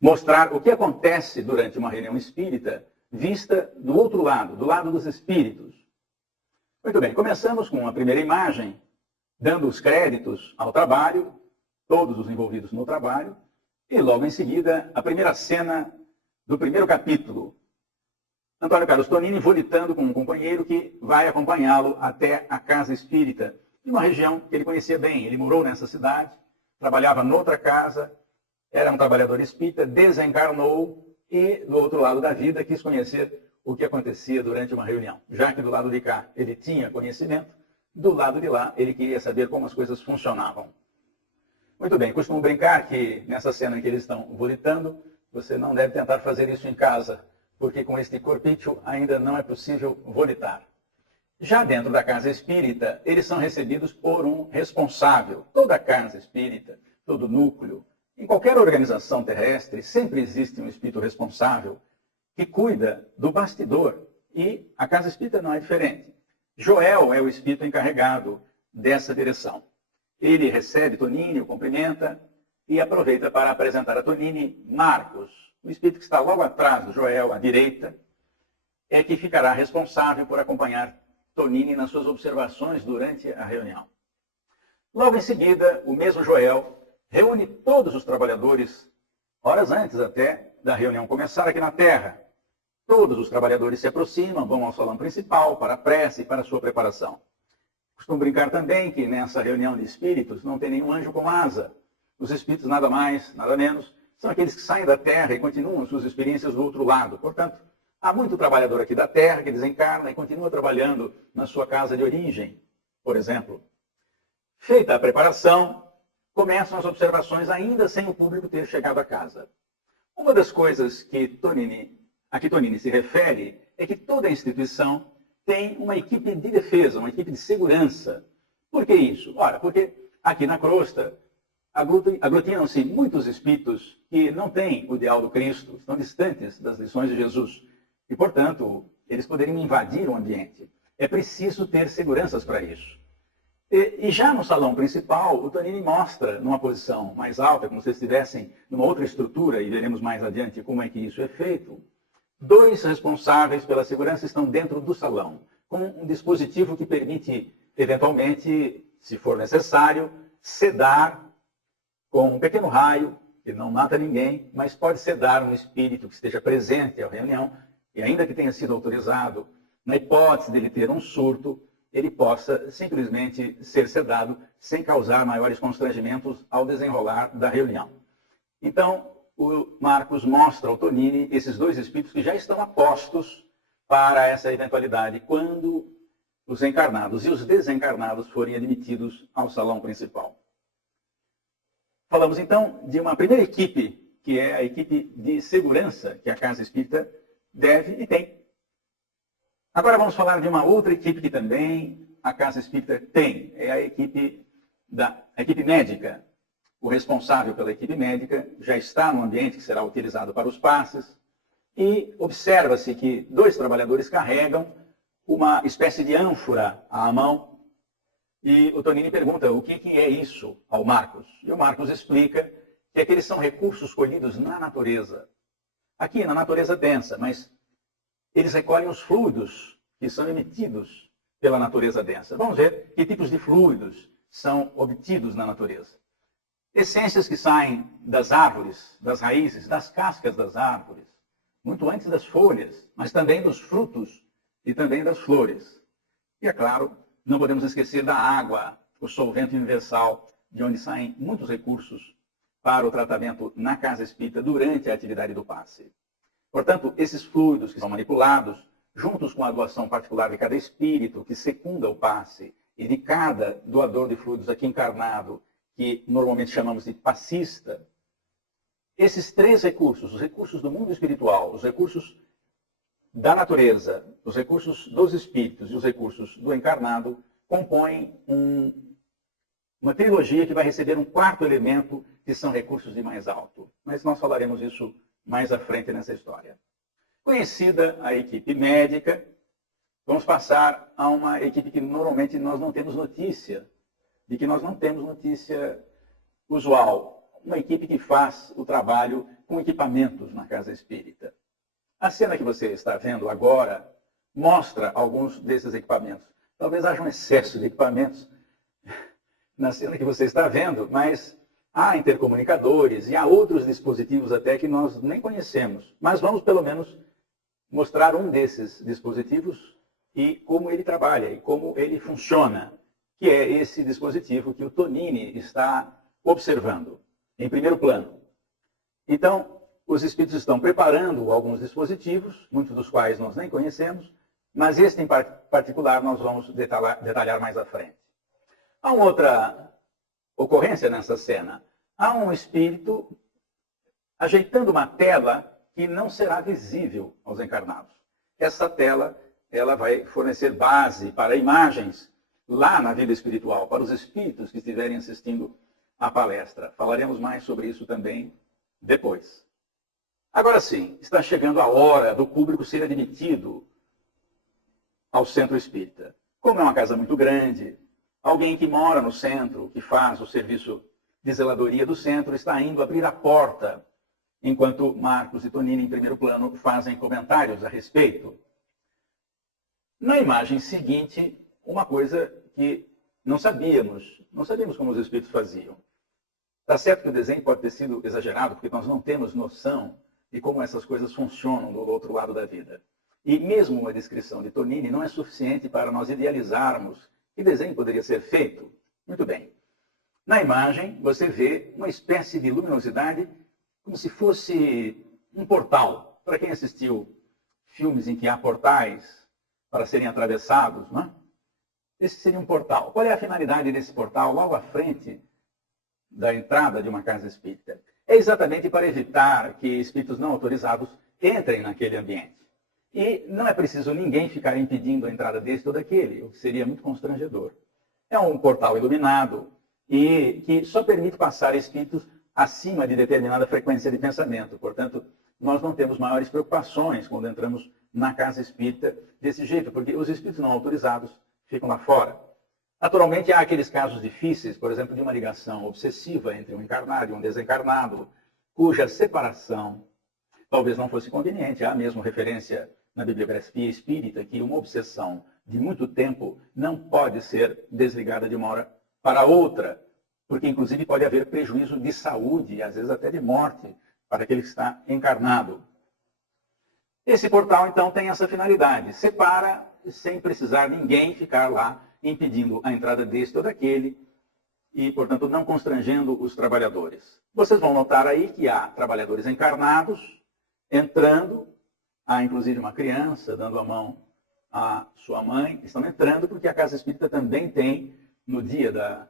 mostrar o que acontece durante uma reunião espírita vista do outro lado, do lado dos espíritos. Muito bem, começamos com a primeira imagem, dando os créditos ao trabalho, todos os envolvidos no trabalho, e logo em seguida, a primeira cena do primeiro capítulo. Antônio Carlos Tonini volitando com um companheiro que vai acompanhá-lo até a casa espírita, de uma região que ele conhecia bem. Ele morou nessa cidade, trabalhava noutra casa, era um trabalhador espírita, desencarnou e, do outro lado da vida, quis conhecer o que acontecia durante uma reunião. Já que do lado de cá ele tinha conhecimento, do lado de lá ele queria saber como as coisas funcionavam. Muito bem, costumo brincar que nessa cena em que eles estão volitando, você não deve tentar fazer isso em casa, porque com este corpício ainda não é possível volitar. Já dentro da casa espírita, eles são recebidos por um responsável. Toda casa espírita, todo núcleo, em qualquer organização terrestre, sempre existe um espírito responsável que cuida do bastidor. E a casa espírita não é diferente. Joel é o espírito encarregado dessa direção. Ele recebe Tonini, o cumprimenta e aproveita para apresentar a Tonini Marcos, o espírito que está logo atrás do Joel, à direita, é que ficará responsável por acompanhar Tonini nas suas observações durante a reunião. Logo em seguida, o mesmo Joel reúne todos os trabalhadores, horas antes até da reunião começar aqui na Terra. Todos os trabalhadores se aproximam, vão ao salão principal para a prece e para a sua preparação. Costumo brincar também que nessa reunião de espíritos não tem nenhum anjo com asa. Os espíritos, nada mais, nada menos, são aqueles que saem da Terra e continuam suas experiências do outro lado. Portanto, há muito trabalhador aqui da Terra que desencarna e continua trabalhando na sua casa de origem, por exemplo. Feita a preparação, começam as observações ainda sem o público ter chegado a casa. Uma das coisas que a que Tonini se refere é que toda instituição tem uma equipe de defesa, uma equipe de segurança. Por que isso? Ora, porque aqui na crosta aglutinam-se muitos espíritos que não têm o ideal do Cristo, estão distantes das lições de Jesus. E, portanto, eles poderiam invadir o ambiente. É preciso ter seguranças para isso. E já no salão principal, o Tonini mostra, numa posição mais alta, como se estivessem numa outra estrutura, e veremos mais adiante como é que isso é feito, 2 responsáveis pela segurança estão dentro do salão, com um dispositivo que permite, eventualmente, se for necessário, sedar com um pequeno raio, que não mata ninguém, mas pode sedar um espírito que esteja presente à reunião, e ainda que tenha sido autorizado, na hipótese dele ter um surto, ele possa simplesmente ser sedado sem causar maiores constrangimentos ao desenrolar da reunião. Então, o Marcos mostra ao Tonini esses 2 espíritos que já estão apostos para essa eventualidade, quando os encarnados e os desencarnados forem admitidos ao salão principal. Falamos então de uma primeira equipe, que é a equipe de segurança que a Casa Espírita deve e tem. Agora vamos falar de uma outra equipe que também a Casa Espírita tem, é a equipe médica. O responsável pela equipe médica já está no ambiente que será utilizado para os passes e observa-se que 2 trabalhadores carregam uma espécie de ânfora à mão e o Tonini pergunta o que é isso ao Marcos. E o Marcos explica que aqueles são recursos colhidos na natureza. Aqui na natureza densa, mas eles recolhem os fluidos que são emitidos pela natureza densa. Vamos ver que tipos de fluidos são obtidos na natureza. Essências que saem das árvores, das raízes, das cascas das árvores, muito antes das folhas, mas também dos frutos e também das flores. E, é claro, não podemos esquecer da água, o solvente universal, de onde saem muitos recursos para o tratamento na casa espírita durante a atividade do passe. Portanto, esses fluidos que são manipulados, juntos com a doação particular de cada espírito que secunda o passe e de cada doador de fluidos aqui encarnado, que normalmente chamamos de passista, esses 3 recursos, os recursos do mundo espiritual, os recursos da natureza, os recursos dos espíritos e os recursos do encarnado, compõem uma trilogia que vai receber um 4º elemento, que são recursos de mais alto. Mas nós falaremos isso mais à frente nessa história. Conhecida a equipe médica, vamos passar a uma equipe que normalmente nós não temos notícia, usual. Uma equipe que faz o trabalho com equipamentos na casa espírita. A cena que você está vendo agora mostra alguns desses equipamentos. Talvez haja um excesso de equipamentos na cena que você está vendo, mas há intercomunicadores e há outros dispositivos até que nós nem conhecemos. Mas vamos, pelo menos, mostrar um desses dispositivos e como ele trabalha e como ele funciona, que é esse dispositivo que o Tonini está observando, em primeiro plano. Então, os espíritos estão preparando alguns dispositivos, muitos dos quais nós nem conhecemos, mas este em particular nós vamos detalhar mais à frente. Há uma outra ocorrência nessa cena. Há um espírito ajeitando uma tela que não será visível aos encarnados. Essa tela, ela vai fornecer base para imagens lá na vida espiritual, para os espíritos que estiverem assistindo à palestra. Falaremos mais sobre isso também depois. Agora sim, está chegando a hora do público ser admitido ao centro espírita. Como é uma casa muito grande, alguém que mora no centro, que faz o serviço de zeladoria do centro, está indo abrir a porta, enquanto Marcos e Tonini, em primeiro plano, fazem comentários a respeito. Na imagem seguinte, uma coisa que não sabíamos como os espíritos faziam. Está certo que o desenho pode ter sido exagerado, porque nós não temos noção de como essas coisas funcionam do outro lado da vida. E mesmo uma descrição de Tonini não é suficiente para nós idealizarmos que desenho poderia ser feito. Muito bem. Na imagem, você vê uma espécie de luminosidade como se fosse um portal. Para quem assistiu filmes em que há portais para serem atravessados, não é? Esse seria um portal. Qual é a finalidade desse portal logo à frente da entrada de uma casa espírita? É exatamente para evitar que espíritos não autorizados entrem naquele ambiente. E não é preciso ninguém ficar impedindo a entrada desse ou daquele, o que seria muito constrangedor. É um portal iluminado e que só permite passar espíritos acima de determinada frequência de pensamento. Portanto, nós não temos maiores preocupações quando entramos na casa espírita desse jeito, porque os espíritos não autorizados ficam lá fora. Naturalmente, há aqueles casos difíceis, por exemplo, de uma ligação obsessiva entre um encarnado e um desencarnado, cuja separação talvez não fosse conveniente. Há mesmo referência na bibliografia espírita que uma obsessão de muito tempo não pode ser desligada de uma hora para outra, porque inclusive pode haver prejuízo de saúde e às vezes até de morte para aquele que está encarnado. Esse portal, então, tem essa finalidade. Separa sem precisar ninguém ficar lá impedindo a entrada deste ou daquele e, portanto, não constrangendo os trabalhadores. Vocês vão notar aí que há trabalhadores encarnados entrando, há inclusive uma criança dando a mão à sua mãe, estão entrando porque a Casa Espírita também tem, no dia da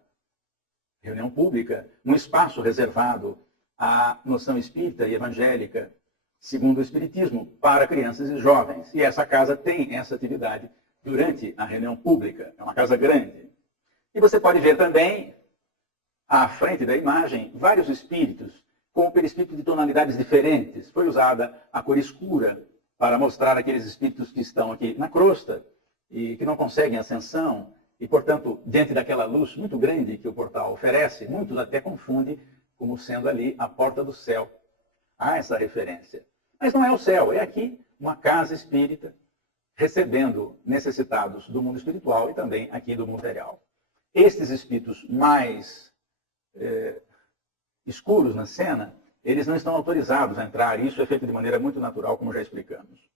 reunião pública, um espaço reservado à noção espírita e evangélica, segundo o Espiritismo, para crianças e jovens. E essa casa tem essa atividade durante a reunião pública. É uma casa grande. E você pode ver também, à frente da imagem, vários espíritos, com o perispírito de tonalidades diferentes. Foi usada a cor escura para mostrar aqueles espíritos que estão aqui na crosta e que não conseguem ascensão. E, portanto, diante daquela luz muito grande que o portal oferece, muitos até confundem como sendo ali a porta do céu. Há essa referência. Mas não é o céu, é aqui uma casa espírita, recebendo necessitados do mundo espiritual e também aqui do mundo material. Estes espíritos mais escuros na cena, eles não estão autorizados a entrar. Isso é feito de maneira muito natural, como já explicamos.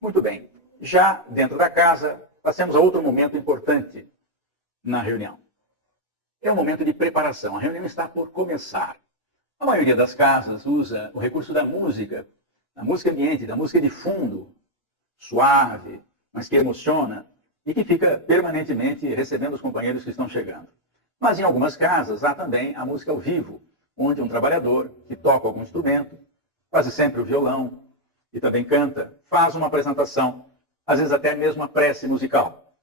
Muito bem. Já dentro da casa, passemos a outro momento importante na reunião. É o momento de preparação. A reunião está por começar. A maioria das casas usa o recurso da música ambiente, da música de fundo, suave, mas que emociona e que fica permanentemente recebendo os companheiros que estão chegando. Mas em algumas casas há também a música ao vivo, onde um trabalhador que toca algum instrumento, quase sempre o violão, e também canta, faz uma apresentação, às vezes até mesmo uma prece musical.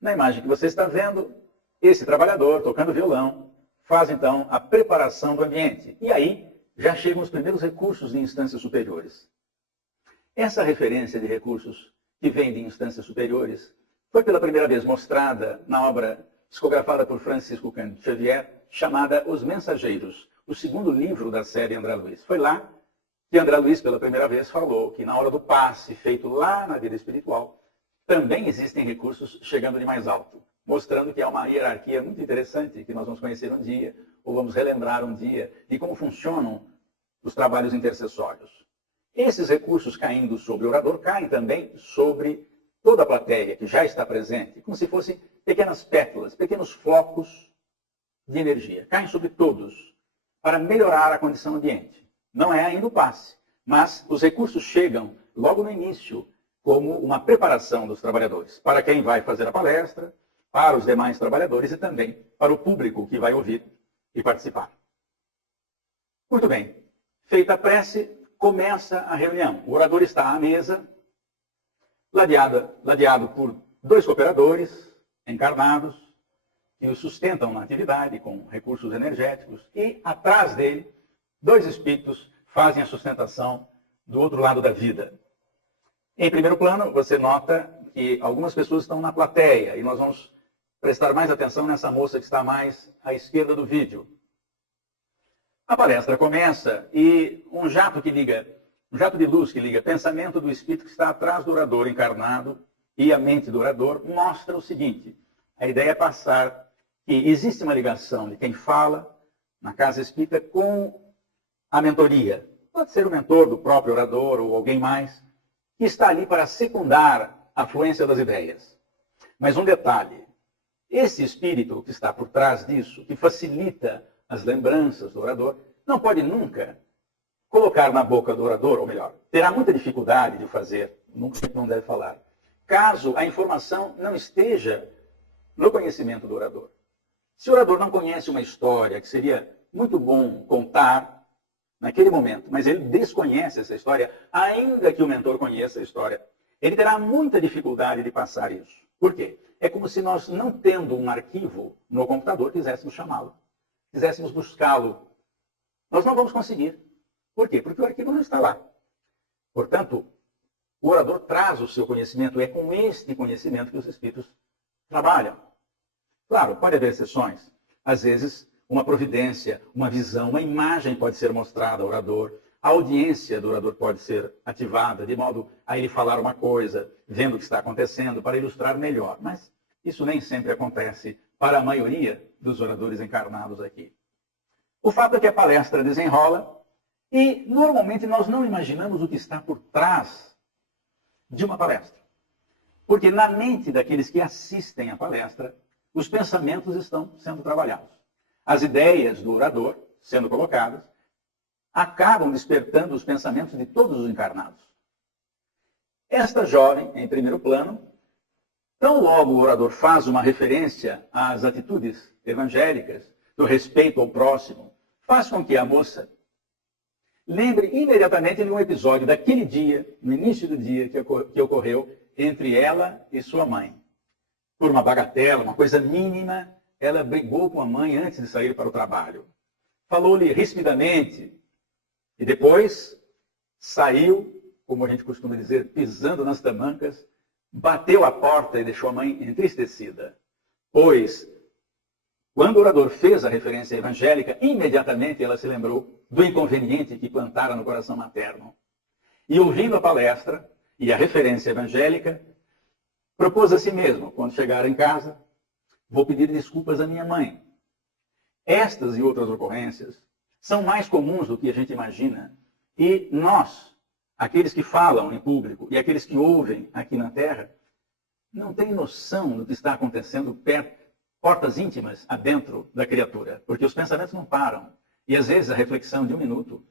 Na imagem que você está vendo, esse trabalhador tocando violão faz então a preparação do ambiente. E aí já chegam os primeiros recursos de instâncias superiores. Essa referência de recursos que vem de instâncias superiores foi pela primeira vez mostrada na obra psicografada por Francisco Cândido Xavier, chamada Os Mensageiros, o segundo livro da série André Luiz. Foi lá que André Luiz, pela primeira vez, falou que na hora do passe feito lá na vida espiritual, também existem recursos chegando de mais alto, mostrando que há uma hierarquia muito interessante que nós vamos conhecer um dia, ou vamos relembrar um dia, de como funcionam os trabalhos intercessórios. Esses recursos caindo sobre o orador caem também sobre toda a plateia que já está presente, como se fossem pequenas pétalas, pequenos flocos de energia. Caem sobre todos para melhorar a condição ambiente. Não é ainda o passe, mas os recursos chegam logo no início como uma preparação dos trabalhadores, para quem vai fazer a palestra, para os demais trabalhadores e também para o público que vai ouvir e participar. Muito bem. Feita a prece, começa a reunião. O orador está à mesa, ladeado por 2 cooperadores encarnados, que o sustentam na atividade com recursos energéticos, e atrás dele, 2 espíritos fazem a sustentação do outro lado da vida. Em primeiro plano, você nota que algumas pessoas estão na plateia, e nós vamos prestar mais atenção nessa moça que está mais à esquerda do vídeo. A palestra começa e um jato de luz que liga pensamento do espírito que está atrás do orador encarnado e a mente do orador mostra o seguinte: a ideia é passar que existe uma ligação de quem fala na casa espírita com a mentoria. Pode ser o mentor do próprio orador ou alguém mais, que está ali para secundar a fluência das ideias. Mas um detalhe: esse espírito que está por trás disso, que facilita as lembranças do orador, não pode nunca colocar na boca do orador, ou melhor, terá muita dificuldade de fazer, nunca não deve falar, caso a informação não esteja no conhecimento do orador. Se o orador não conhece uma história que seria muito bom contar naquele momento, mas ele desconhece essa história, ainda que o mentor conheça a história, ele terá muita dificuldade de passar isso. Por quê? É como se nós, não tendo um arquivo no computador, quiséssemos chamá-lo, quiséssemos buscá-lo. Nós não vamos conseguir. Por quê? Porque o arquivo não está lá. Portanto, o orador traz o seu conhecimento, é com este conhecimento que os espíritos trabalham. Claro, pode haver exceções. Às vezes, uma providência, uma visão, uma imagem pode ser mostrada ao orador. A audiência do orador pode ser ativada, de modo a ele falar uma coisa, vendo o que está acontecendo, para ilustrar melhor. Mas isso nem sempre acontece para a maioria dos oradores encarnados aqui. O fato é que a palestra desenrola e, normalmente, nós não imaginamos o que está por trás de uma palestra. Porque na mente daqueles que assistem à palestra, os pensamentos estão sendo trabalhados. As ideias do orador, sendo colocadas, acabam despertando os pensamentos de todos os encarnados. Esta jovem, em primeiro plano, tão logo o orador faz uma referência às atitudes evangélicas, do respeito ao próximo, faz com que a moça lembre imediatamente de um episódio daquele dia, no início do dia, que ocorreu entre ela e sua mãe. Por uma bagatela, uma coisa mínima, ela brigou com a mãe antes de sair para o trabalho. Falou-lhe rispidamente e depois saiu, como a gente costuma dizer, pisando nas tamancas, bateu a porta e deixou a mãe entristecida. Pois, quando o orador fez a referência evangélica, imediatamente ela se lembrou do inconveniente que plantara no coração materno. E ouvindo a palestra e a referência evangélica, propôs a si mesmo, quando chegar em casa, vou pedir desculpas à minha mãe. Estas e outras ocorrências são mais comuns do que a gente imagina. E nós, aqueles que falam em público e aqueles que ouvem aqui na Terra, não têm noção do que está acontecendo perto, portas íntimas adentro da criatura, porque os pensamentos não param. E às vezes a reflexão de um minuto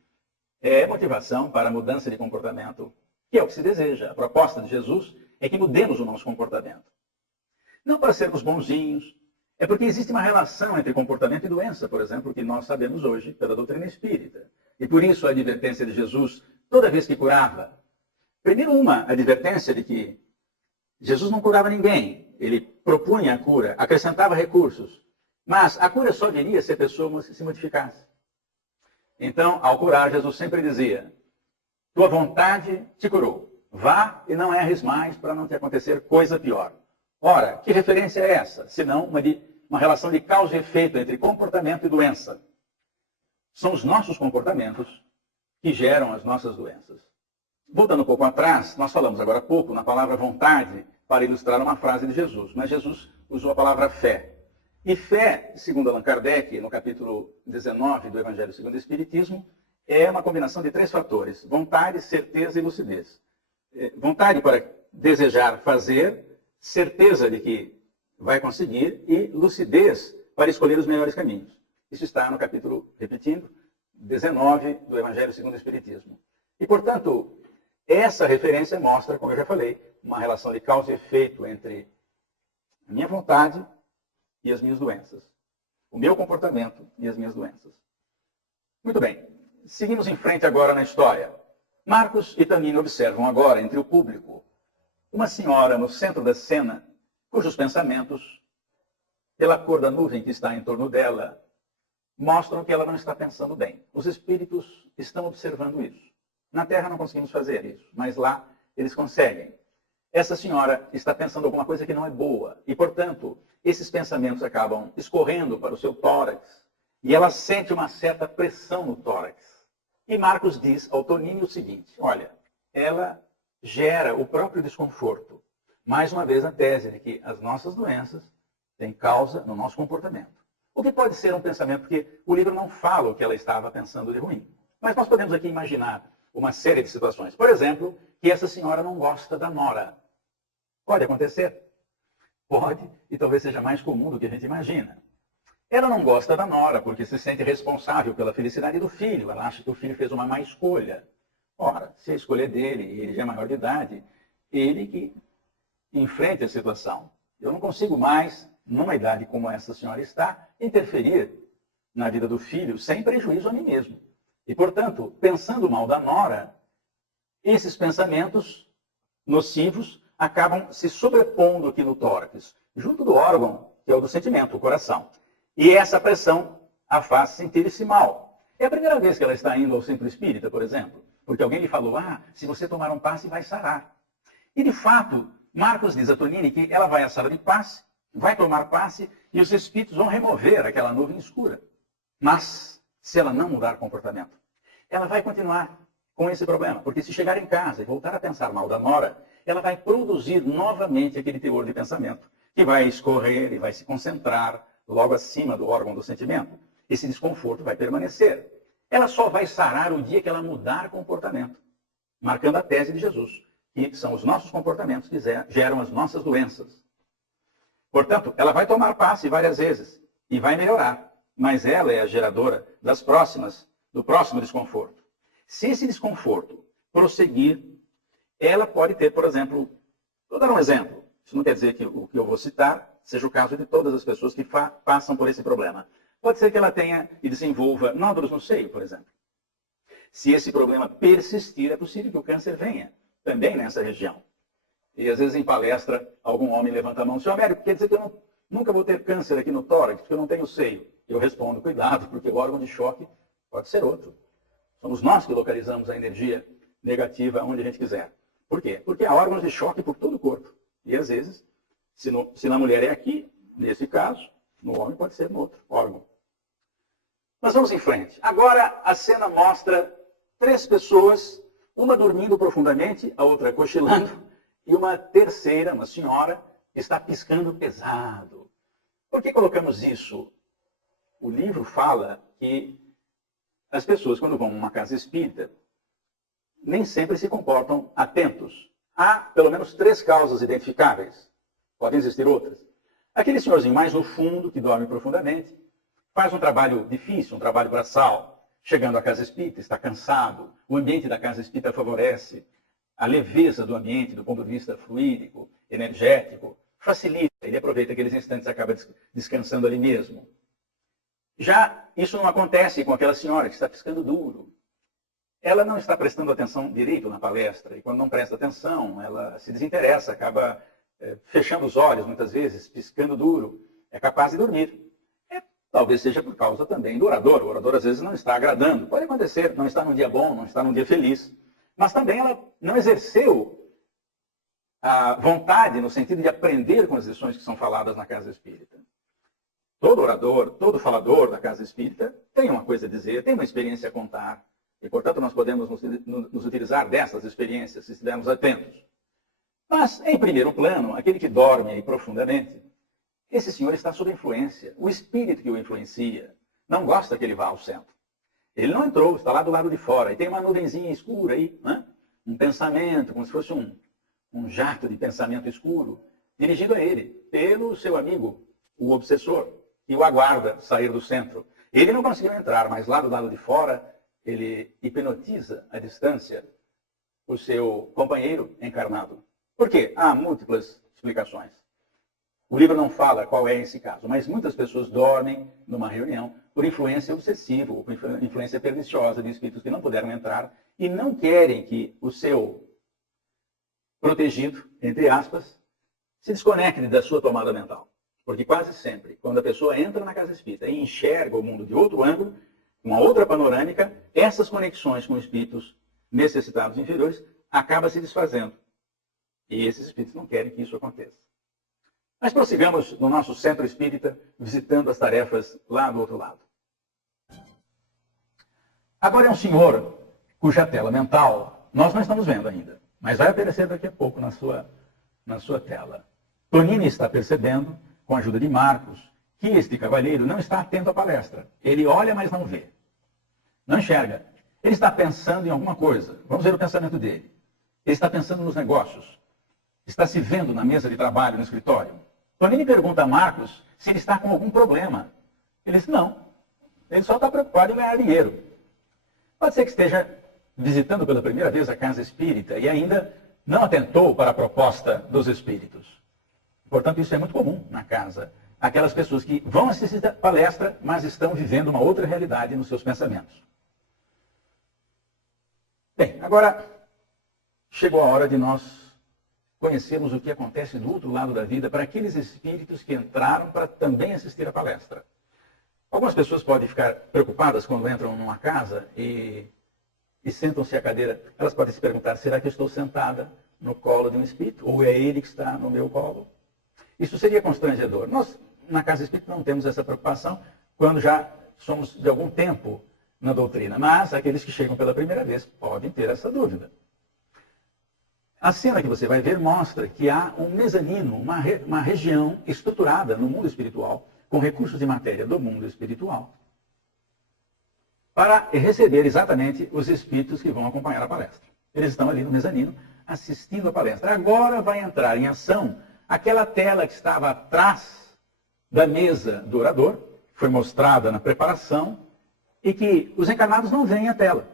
é motivação para a mudança de comportamento, que é o que se deseja. A proposta de Jesus é que mudemos o nosso comportamento. Não para sermos bonzinhos, é porque existe uma relação entre comportamento e doença, por exemplo, que nós sabemos hoje pela doutrina espírita. E por isso a advertência de Jesus, toda vez que curava, primeiro uma advertência de que Jesus não curava ninguém, ele propunha a cura, acrescentava recursos, mas a cura só viria se a pessoa se modificasse. Então, ao curar, Jesus sempre dizia, tua vontade te curou, vá e não erres mais para não te acontecer coisa pior. Ora, que referência é essa? Senão uma relação de causa e efeito entre comportamento e doença. São os nossos comportamentos que geram as nossas doenças. Voltando um pouco atrás, nós falamos agora há pouco na palavra vontade para ilustrar uma frase de Jesus, mas Jesus usou a palavra fé. E fé, segundo Allan Kardec, no capítulo 19 do Evangelho segundo o Espiritismo, é uma combinação de 3 fatores: vontade, certeza e lucidez. Vontade para desejar fazer, certeza de que vai conseguir e lucidez para escolher os melhores caminhos. Isso está no capítulo, repetindo, 19 do Evangelho segundo o Espiritismo. E, portanto, essa referência mostra, como eu já falei, uma relação de causa e efeito entre a minha vontade e as minhas doenças. O meu comportamento e as minhas doenças. Muito bem. Seguimos em frente agora na história. Marcos e Tanino observam agora, entre o público, uma senhora no centro da cena, cujos pensamentos, pela cor da nuvem que está em torno dela, mostram que ela não está pensando bem. Os espíritos estão observando isso. Na Terra não conseguimos fazer isso, mas lá eles conseguem. Essa senhora está pensando alguma coisa que não é boa e, portanto, esses pensamentos acabam escorrendo para o seu tórax e ela sente uma certa pressão no tórax. E Marcos diz ao Tonini o seguinte: olha, ela gera o próprio desconforto. Mais uma vez a tese de que as nossas doenças têm causa no nosso comportamento. O que pode ser um pensamento, porque o livro não fala o que ela estava pensando de ruim. Mas nós podemos aqui imaginar uma série de situações. Por exemplo, que essa senhora não gosta da nora. Pode acontecer? Pode, e talvez seja mais comum do que a gente imagina. Ela não gosta da nora porque se sente responsável pela felicidade do filho. Ela acha que o filho fez uma má escolha. Ora, se a escolha é dele, e ele já é maior de idade, ele que enfrente a situação. Eu não consigo mais, numa idade como essa senhora está, interferir na vida do filho sem prejuízo a mim mesmo. E, portanto, pensando mal da nora, esses pensamentos nocivos acabam se sobrepondo aqui no tórax, junto do órgão, que é o do sentimento, o coração. E essa pressão a faz sentir-se mal. É a primeira vez que ela está indo ao centro espírita, por exemplo, porque alguém lhe falou: se você tomar um passe, vai sarar. E, de fato, Marcos diz a Tonini que ela vai à sala de passe, vai tomar passe e os espíritos vão remover aquela nuvem escura. Mas, se ela não mudar comportamento, ela vai continuar com esse problema, porque se chegar em casa e voltar a pensar mal da nora, ela vai produzir novamente aquele teor de pensamento, que vai escorrer e vai se concentrar logo acima do órgão do sentimento. Esse desconforto vai permanecer. Ela só vai sarar o dia que ela mudar comportamento, marcando a tese de Jesus, que são os nossos comportamentos que geram as nossas doenças. Portanto, ela vai tomar passe várias vezes e vai melhorar, mas ela é a geradora do próximo desconforto. Se esse desconforto prosseguir, ela pode ter, por exemplo, vou dar um exemplo, isso não quer dizer que o que eu vou citar seja o caso de todas as pessoas que passam por esse problema. Pode ser que ela tenha e desenvolva nódulos no seio, por exemplo. Se esse problema persistir, é possível que o câncer venha também nessa região. E às vezes em palestra, algum homem levanta a mão: senhor médico, quer dizer que eu nunca vou ter câncer aqui no tórax, porque eu não tenho seio. Eu respondo: cuidado, porque o órgão de choque pode ser outro. Somos nós que localizamos a energia negativa onde a gente quiser. Por quê? Porque há órgãos de choque por todo o corpo. E às vezes, se na mulher é aqui, nesse caso, no homem pode ser no outro órgão. Mas vamos em frente. Agora a cena mostra 3 pessoas, uma dormindo profundamente, a outra cochilando, e uma terceira, uma senhora, que está piscando pesado. Por que colocamos isso? O livro fala que as pessoas, quando vão a uma casa espírita, nem sempre se comportam atentos. Há pelo menos 3 causas identificáveis. Podem existir outras. Aquele senhorzinho mais no fundo, que dorme profundamente, faz um trabalho difícil, um trabalho braçal. Chegando à casa espírita, está cansado. O ambiente da casa espírita favorece. A leveza do ambiente, do ponto de vista fluídico, energético, facilita. Ele aproveita aqueles instantes e acaba descansando ali mesmo. Já isso não acontece com aquela senhora que está piscando duro. Ela não está prestando atenção direito na palestra. E quando não presta atenção, ela se desinteressa, acaba fechando os olhos muitas vezes, piscando duro. É capaz de dormir. Talvez seja por causa também do orador. O orador às vezes não está agradando. Pode acontecer, não está num dia bom, não está num dia feliz. Mas também ela não exerceu a vontade no sentido de aprender com as lições que são faladas na casa espírita. todo orador, todo falador da casa espírita tem uma coisa a dizer, tem uma experiência a contar. E, portanto, nós podemos nos utilizar dessas experiências, se estivermos atentos. Mas, em primeiro plano, aquele que dorme aí profundamente, esse senhor está sob influência. O espírito que o influencia não gosta que ele vá ao centro. Ele não entrou, está lá do lado de fora. E tem uma nuvenzinha escura aí, né? Um pensamento, como se fosse um jato de pensamento escuro, dirigido a ele, pelo seu amigo, o obsessor, que o aguarda sair do centro. Ele não conseguiu entrar, mas lá do lado de fora, ele hipnotiza à distância o seu companheiro encarnado. Por quê? Há múltiplas explicações. O livro não fala qual é esse caso, mas muitas pessoas dormem numa reunião por influência obsessiva, ou por influência perniciosa de espíritos que não puderam entrar e não querem que o seu protegido, entre aspas, se desconecte da sua tomada mental. Porque quase sempre, quando a pessoa entra na casa espírita e enxerga o mundo de outro ângulo, uma outra panorâmica, essas conexões com espíritos necessitados inferiores acabam se desfazendo. E esses espíritos não querem que isso aconteça. Mas prossigamos no nosso centro espírita, visitando as tarefas lá do outro lado. Agora é um senhor cuja tela mental nós não estamos vendo ainda, mas vai aparecer daqui a pouco na sua tela. Tonini está percebendo, com a ajuda de Marcos, que este cavalheiro não está atento à palestra. Ele olha, mas não vê. Não enxerga. Ele está pensando em alguma coisa. Vamos ver o pensamento dele. Ele está pensando nos negócios. Está se vendo na mesa de trabalho, no escritório. Tonini pergunta a Marcos se ele está com algum problema. Ele diz, não. Ele só está preocupado em ganhar dinheiro. Pode ser que esteja visitando pela primeira vez a casa espírita e ainda não atentou para a proposta dos espíritos. Portanto, isso é muito comum na casa. Aquelas pessoas que vão assistir a palestra, mas estão vivendo uma outra realidade nos seus pensamentos. Bem, agora chegou a hora de nós conhecermos o que acontece do outro lado da vida para aqueles espíritos que entraram para também assistir a palestra. Algumas pessoas podem ficar preocupadas quando entram numa casa e sentam-se à cadeira. Elas podem se perguntar, será que eu estou sentada no colo de um espírito? Ou é ele que está no meu colo? Isso seria constrangedor. Nós, na casa espírita, não temos essa preocupação quando já somos de algum tempo na doutrina. Mas aqueles que chegam pela primeira vez podem ter essa dúvida. A cena que você vai ver mostra que há um mezanino, uma região estruturada no mundo espiritual, com recursos de matéria do mundo espiritual, para receber exatamente os espíritos que vão acompanhar a palestra. Eles estão ali no mezanino, assistindo a palestra. Agora vai entrar em ação aquela tela que estava atrás da mesa do orador, foi mostrada na preparação, e que os encarnados não veem a tela,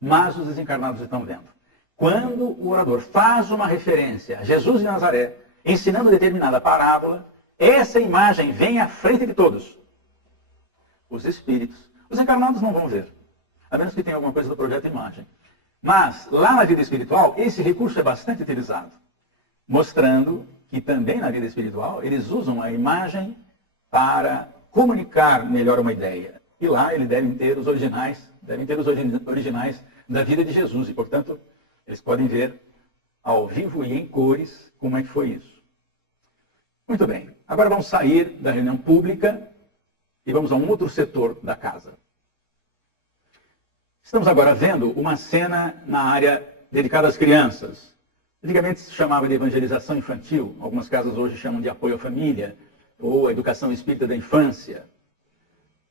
mas os desencarnados estão vendo. Quando o orador faz uma referência a Jesus de Nazaré, ensinando determinada parábola, essa imagem vem à frente de todos. Os espíritos. Os encarnados não vão ver, a menos que tenha alguma coisa do projeto imagem. Mas, lá na vida espiritual, esse recurso é bastante utilizado, mostrando que também na vida espiritual eles usam a imagem para comunicar melhor uma ideia. E lá eles devem ter os originais da vida de Jesus. E, portanto, eles podem ver ao vivo e em cores como é que foi isso. Muito bem. Agora vamos sair da reunião pública e vamos a um outro setor da casa. Estamos agora vendo uma cena na área dedicada às crianças. Antigamente se chamava de evangelização infantil, algumas casas hoje chamam de apoio à família, ou a educação espírita da infância.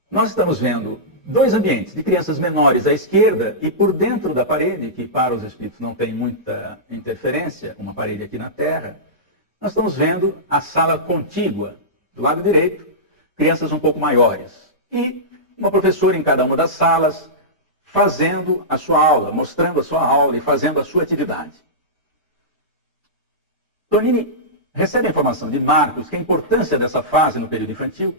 Nós estamos vendo dois ambientes de crianças menores à esquerda e por dentro da parede, que para os espíritos não tem muita interferência, uma parede aqui na terra, nós estamos vendo a sala contígua, do lado direito, crianças um pouco maiores. E uma professora em cada uma das salas, fazendo a sua aula, mostrando a sua aula e fazendo a sua atividade. Tonini recebe a informação de Marcos que a importância dessa fase no período infantil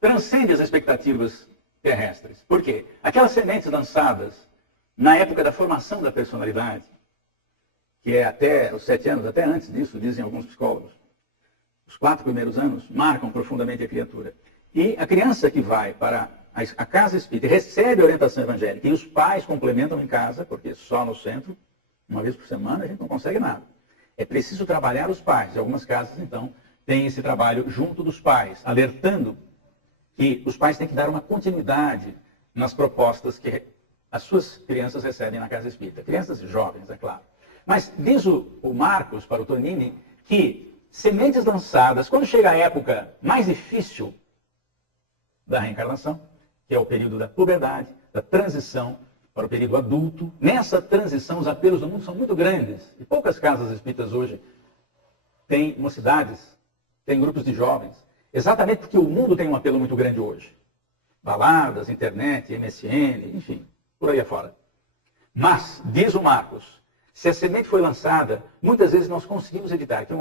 transcende as expectativas terrestres. Por quê? Aquelas sementes lançadas na época da formação da personalidade, que é até os 7 anos, até antes disso, dizem alguns psicólogos, os 4 primeiros anos marcam profundamente a criatura. E a criança que vai para a casa espírita recebe a orientação evangélica e os pais complementam em casa, porque só no centro, uma vez por semana, a gente não consegue nada. É preciso trabalhar os pais. Em algumas casas, então, tem esse trabalho junto dos pais, alertando que os pais têm que dar uma continuidade nas propostas que as suas crianças recebem na casa espírita. Crianças e jovens, é claro. Mas diz o Marcos para o Tonini que sementes lançadas, quando chega a época mais difícil da reencarnação, que é o período da puberdade, da transição para o período adulto, nessa transição os apelos do mundo são muito grandes. E poucas casas espíritas hoje têm mocidades, têm grupos de jovens, exatamente porque o mundo tem um apelo muito grande hoje. Baladas, internet, MSN, enfim, por aí afora. Mas, diz o Marcos, se a semente foi lançada, muitas vezes nós conseguimos evitar que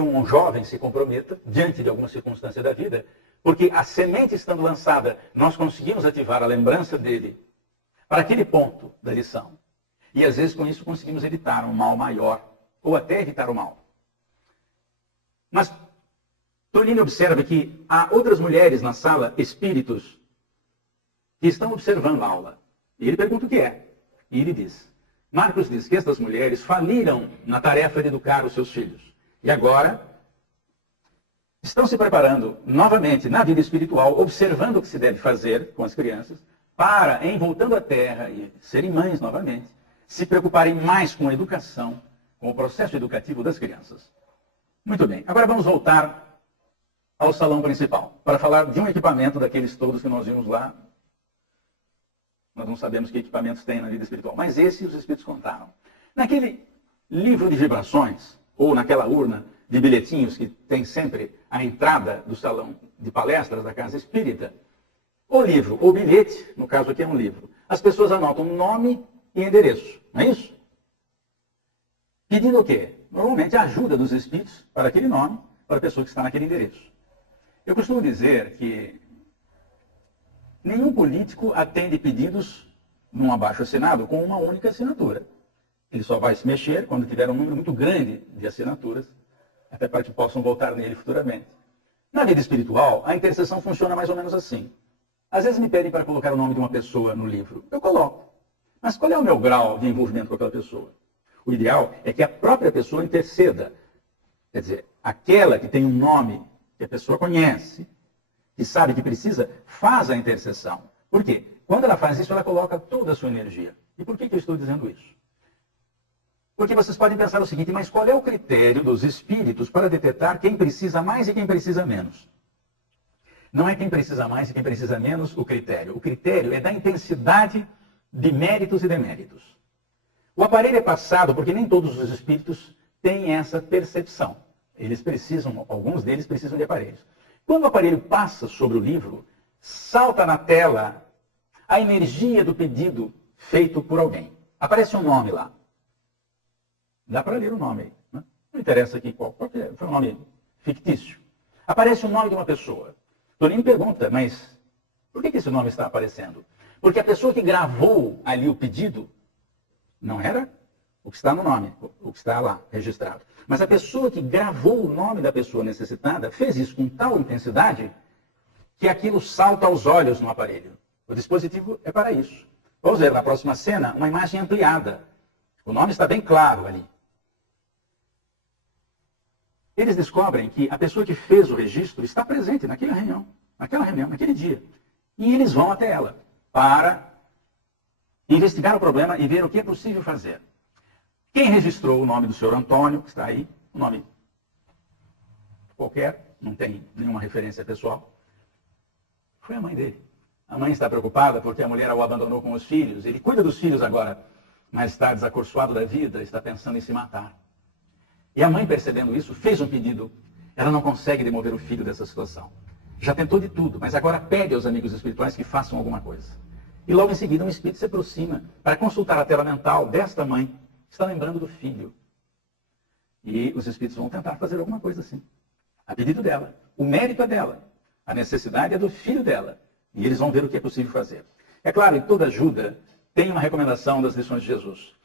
um jovem se comprometa diante de alguma circunstância da vida, porque a semente estando lançada, nós conseguimos ativar a lembrança dele para aquele ponto da lição. E às vezes com isso conseguimos evitar um mal maior, ou até evitar o mal. Mas Tonini observa que há outras mulheres na sala, espíritos, que estão observando a aula. E ele pergunta o que é. E ele diz, Marcos diz que estas mulheres faliram na tarefa de educar os seus filhos. E agora estão se preparando novamente na vida espiritual, observando o que se deve fazer com as crianças, para, em voltando à Terra e serem mães novamente, se preocuparem mais com a educação, com o processo educativo das crianças. Muito bem, agora vamos voltar ao salão principal, para falar de um equipamento daqueles todos que nós vimos lá. Nós não sabemos que equipamentos tem na vida espiritual, mas esse os espíritos contaram. Naquele livro de vibrações, ou naquela urna de bilhetinhos que tem sempre a entrada do salão de palestras da casa espírita, o livro, ou bilhete, no caso aqui é um livro, as pessoas anotam nome e endereço, não é isso? Pedindo o quê? Normalmente a ajuda dos espíritos para aquele nome, para a pessoa que está naquele endereço. Eu costumo dizer que nenhum político atende pedidos num abaixo-assinado com uma única assinatura. Ele só vai se mexer quando tiver um número muito grande de assinaturas, até para que possam voltar nele futuramente. Na vida espiritual, a intercessão funciona mais ou menos assim. Às vezes me pedem para colocar o nome de uma pessoa no livro. Eu coloco. Mas qual é o meu grau de envolvimento com aquela pessoa? O ideal é que a própria pessoa interceda. Quer dizer, aquela que tem um nome que a pessoa conhece, que sabe que precisa, faz a intercessão. Por quê? Quando ela faz isso, ela coloca toda a sua energia. E por que eu estou dizendo isso? Porque vocês podem pensar o seguinte, mas qual é o critério dos espíritos para detectar quem precisa mais e quem precisa menos? Não é quem precisa mais e quem precisa menos o critério. O critério é da intensidade de méritos e deméritos. O aparelho é passado porque nem todos os espíritos têm essa percepção. Eles precisam, alguns deles precisam de aparelhos. Quando o aparelho passa sobre o livro, salta na tela a energia do pedido feito por alguém. Aparece um nome lá. Dá para ler o nome aí. Né? Não interessa aqui qual, porque foi um nome fictício. Aparece o nome de uma pessoa. Tonini pergunta, mas por que esse nome está aparecendo? Porque a pessoa que gravou ali o pedido não era o que está no nome, o que está lá registrado. Mas a pessoa que gravou o nome da pessoa necessitada fez isso com tal intensidade que aquilo salta aos olhos no aparelho. O dispositivo é para isso. Vamos ver na próxima cena uma imagem ampliada. O nome está bem claro ali. Eles descobrem que a pessoa que fez o registro está presente naquela reunião, naquele dia. E eles vão até ela para investigar o problema e ver o que é possível fazer. Quem registrou o nome do senhor Antônio, que está aí, um nome qualquer, não tem nenhuma referência pessoal, foi a mãe dele. A mãe está preocupada porque a mulher o abandonou com os filhos. Ele cuida dos filhos agora, mas está desacorçoado da vida, está pensando em se matar. E a mãe, percebendo isso, fez um pedido. Ela não consegue demover o filho dessa situação. Já tentou de tudo, mas agora pede aos amigos espirituais que façam alguma coisa. E logo em seguida um espírito se aproxima para consultar a tela mental desta mãe, que está lembrando do filho. E os espíritos vão tentar fazer alguma coisa assim. A pedido dela. O mérito é dela. A necessidade é do filho dela. E eles vão ver o que é possível fazer. É claro, em toda ajuda tem uma recomendação das lições de Jesus.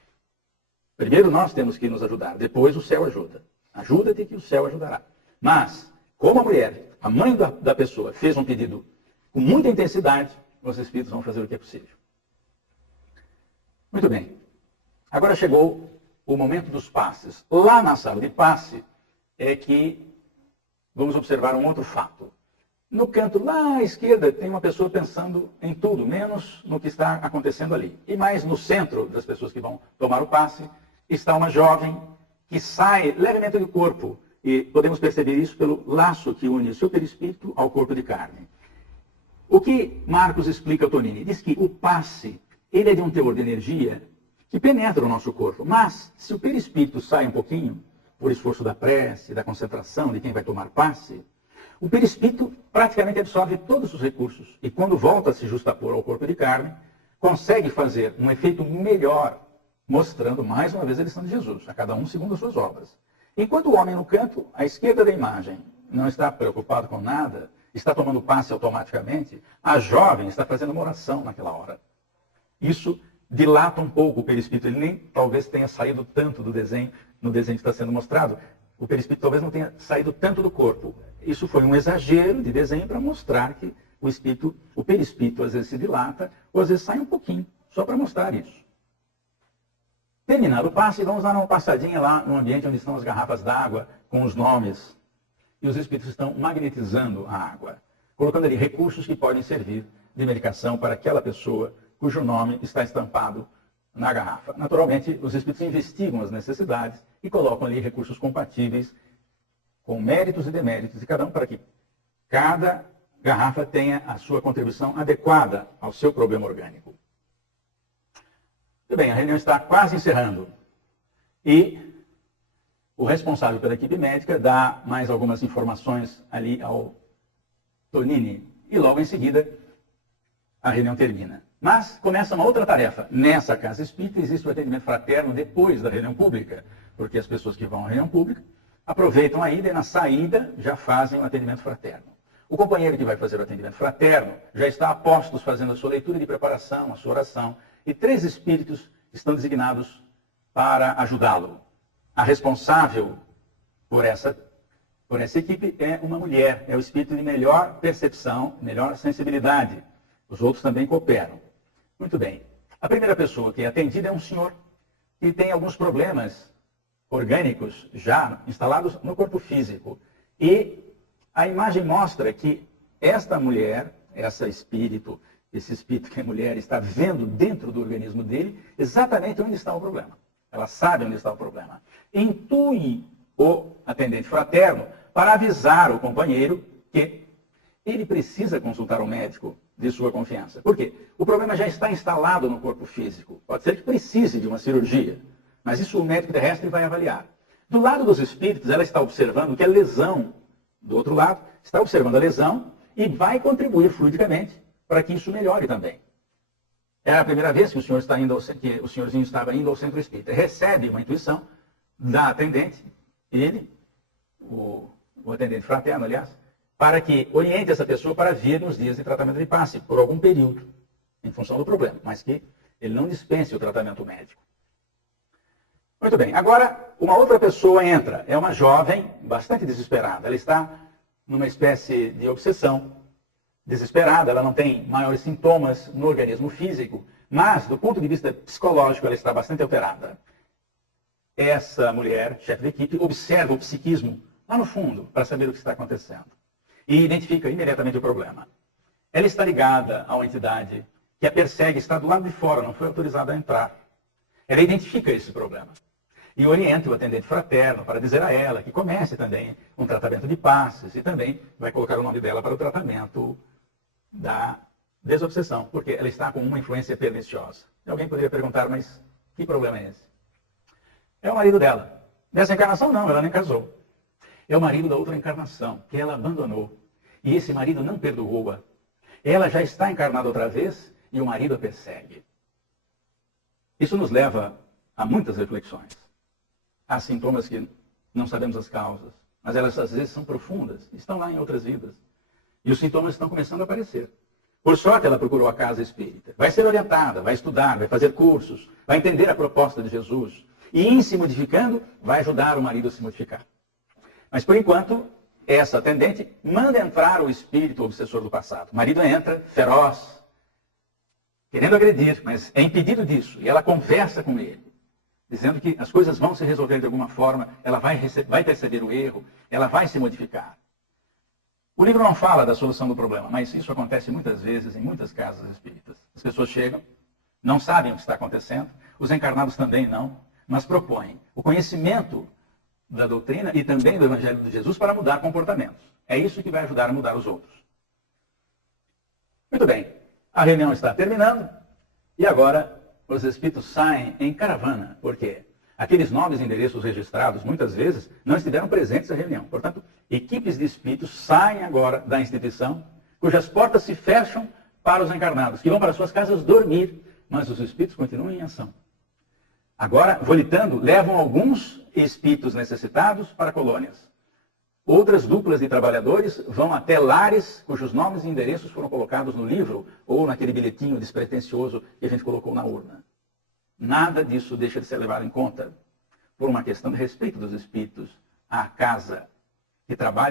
Primeiro nós temos que nos ajudar, depois o céu ajuda. Ajuda-te que o céu ajudará. Mas, como a mulher, a mãe da pessoa, fez um pedido com muita intensidade, os espíritos vão fazer o que é possível. Muito bem. Agora chegou o momento dos passes. Lá na sala de passe é que vamos observar um outro fato. No canto lá à esquerda tem uma pessoa pensando em tudo, menos no que está acontecendo ali. E mais no centro das pessoas que vão tomar o passe, está uma jovem que sai levemente do corpo. E podemos perceber isso pelo laço que une o seu perispírito ao corpo de carne. O que Marcos explica ao Tonini? Diz que o passe, ele é de um teor de energia que penetra o nosso corpo. Mas, se o perispírito sai um pouquinho, por esforço da prece, da concentração de quem vai tomar passe, o perispírito praticamente absorve todos os recursos e quando volta a se justapor ao corpo de carne, consegue fazer um efeito melhor, mostrando mais uma vez a lição de Jesus, a cada um segundo as suas obras. Enquanto o homem no canto, à esquerda da imagem, não está preocupado com nada, está tomando passe automaticamente, a jovem está fazendo uma oração naquela hora. Isso dilata um pouco o perispírito, ele nem talvez tenha saído tanto do desenho, no desenho que está sendo mostrado, o perispírito talvez não tenha saído tanto do corpo. Isso foi um exagero de desenho para mostrar que o perispírito às vezes se dilata, ou às vezes sai um pouquinho, só para mostrar isso. Terminado o passe, vamos dar uma passadinha lá no ambiente onde estão as garrafas d'água, com os nomes. E os espíritos estão magnetizando a água, colocando ali recursos que podem servir de medicação para aquela pessoa cujo nome está estampado na garrafa. Naturalmente, os espíritos investigam as necessidades e colocam ali recursos compatíveis com méritos e deméritos de cada um para que cada garrafa tenha a sua contribuição adequada ao seu problema orgânico. Muito bem, a reunião está quase encerrando. E o responsável pela equipe médica dá mais algumas informações ali ao Tonini. E logo em seguida, a reunião termina. Mas começa uma outra tarefa. Nessa casa espírita existe o atendimento fraterno depois da reunião pública, porque as pessoas que vão à reunião pública aproveitam a ida e na saída já fazem o atendimento fraterno. O companheiro que vai fazer o atendimento fraterno já está a postos fazendo a sua leitura de preparação, a sua oração, e 3 espíritos estão designados para ajudá-lo. A responsável por essa equipe é uma mulher, é o espírito de melhor percepção, melhor sensibilidade. Os outros também cooperam. Muito bem. A primeira pessoa que é atendida é um senhor que tem alguns problemas orgânicos já instalados no corpo físico. E a imagem mostra que esta mulher, esse espírito que é mulher, está vendo dentro do organismo dele exatamente onde está o problema. Ela sabe onde está o problema. Intui o atendente fraterno para avisar o companheiro que ele precisa consultar um médico de sua confiança. Por quê? O problema já está instalado no corpo físico. Pode ser que precise de uma cirurgia, mas isso o médico terrestre vai avaliar. Do lado dos espíritos, ela está observando que a lesão, do outro lado, está observando a lesão e vai contribuir fluidicamente para que isso melhore também. Era a primeira vez que o senhorzinho estava indo ao centro espírita. Recebe uma intuição da atendente, o atendente fraterno, aliás, para que oriente essa pessoa para vir nos dias de tratamento de passe, por algum período, em função do problema, mas que ele não dispense o tratamento médico. Muito bem, agora uma outra pessoa entra, é uma jovem bastante desesperada, ela está numa espécie de obsessão, desesperada, ela não tem maiores sintomas no organismo físico, mas do ponto de vista psicológico ela está bastante alterada. Essa mulher, chefe de equipe, observa o psiquismo lá no fundo para saber o que está acontecendo. E identifica imediatamente o problema. Ela está ligada a uma entidade que a persegue, está do lado de fora, não foi autorizada a entrar. Ela identifica esse problema. E orienta o atendente fraterno para dizer a ela que comece também um tratamento de passes e também vai colocar o nome dela para o tratamento da desobsessão, porque ela está com uma influência perniciosa. E alguém poderia perguntar, mas que problema é esse? É o marido dela. Dessa encarnação não, ela nem casou. É o marido da outra encarnação, que ela abandonou. E esse marido não perdoou-a. Ela já está encarnada outra vez e o marido a persegue. Isso nos leva a muitas reflexões. Há sintomas que não sabemos as causas, mas elas às vezes são profundas, estão lá em outras vidas. E os sintomas estão começando a aparecer. Por sorte, ela procurou a casa espírita. Vai ser orientada, vai estudar, vai fazer cursos, vai entender a proposta de Jesus. E em se modificando, vai ajudar o marido a se modificar. Mas, por enquanto, essa atendente manda entrar o espírito obsessor do passado. O marido entra, feroz, querendo agredir, mas é impedido disso. E ela conversa com ele, dizendo que as coisas vão se resolver de alguma forma, ela vai perceber o erro, ela vai se modificar. O livro não fala da solução do problema, mas isso acontece muitas vezes em muitas casas espíritas. As pessoas chegam, não sabem o que está acontecendo, os encarnados também não, mas propõem o conhecimento da doutrina e também do Evangelho de Jesus para mudar comportamentos. É isso que vai ajudar a mudar os outros. Muito bem, a reunião está terminando e agora os espíritos saem em caravana. Por quê? Aqueles novos endereços registrados, muitas vezes, não estiveram presentes na reunião. Portanto, equipes de espíritos saem agora da instituição, cujas portas se fecham para os encarnados, que vão para suas casas dormir, mas os espíritos continuam em ação. Agora, volitando, levam alguns espíritos necessitados para colônias. Outras duplas de trabalhadores vão até lares cujos nomes e endereços foram colocados no livro ou naquele bilhetinho despretensioso que a gente colocou na urna. Nada disso deixa de ser levado em conta por uma questão de respeito dos espíritos à casa que trabalha